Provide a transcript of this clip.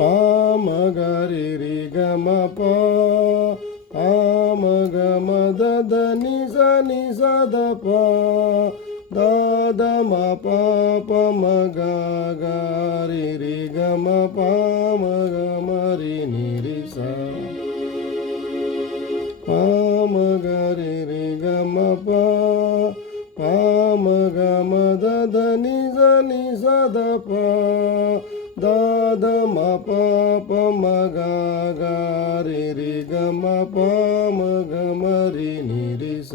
పా మ గ రి రి గ మ ప పా మ గ మ ద ద ని స ని స ద ప ద ద మ ప ప మ గ గ రి రి గ మ ప మ గ మ రి ని రి స పా మ గ రి రి గ మ ప పా మ గ మ ద ద ని స ని స ద ప ద ద మ ప ప మ గ గ రి రి గ మ ప మ గ మ రి ని రి స